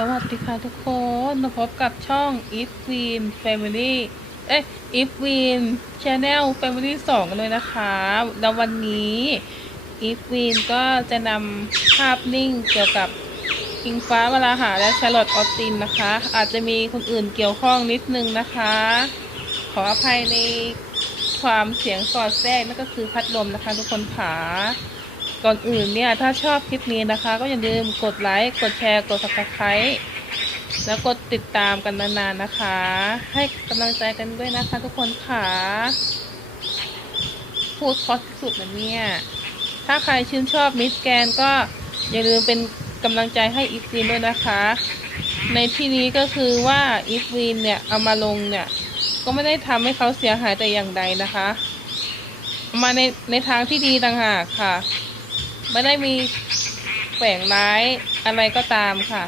สวัสดีค่ะทุกคนมาพบกับช่อง If Win Family เอ้ย If Win Channel Family 2 กันเลยนะคะ แล้ววันนี้ If Win ก็จะนำภาพนิ่งเกี่ยวกับอิงฟ้าเวราหาและชาร์ลอตออสตินนะคะ อาจจะมีคนอื่นเกี่ยวข้องนิดนึงนะคะ ขออภัยในความเสียงสอดแทรกนั่นก็คือพัดลมนะคะทุกคนค่ะ ก่อนอื่นเนี่ยถ้าชอบคลิปนี้นะคะ ก็อย่าลืมกดไลค์ กดแชร์ กด subscribe แล้วกดติดตามกันนานๆนะคะ ให้กำลังใจกันด้วยนะคะทุกคนค่ะ พูดพอที่สุดนะเนี่ย ถ้าใครชื่นชอบมิสแกนก็อย่าลืมเป็นกำลังใจให้อีฟวีนด้วยนะคะ ในที่นี้ก็คือว่าอีฟวีนเนี่ยเอามาลงเนี่ย ก็ไม่ได้ทำให้เขาเสียหายแต่อย่างใดนะคะ มาในในทางที่ดีต่างหากค่ะ ไม่ได้มีแฝงร้ายอะไรก็ตามค่ะ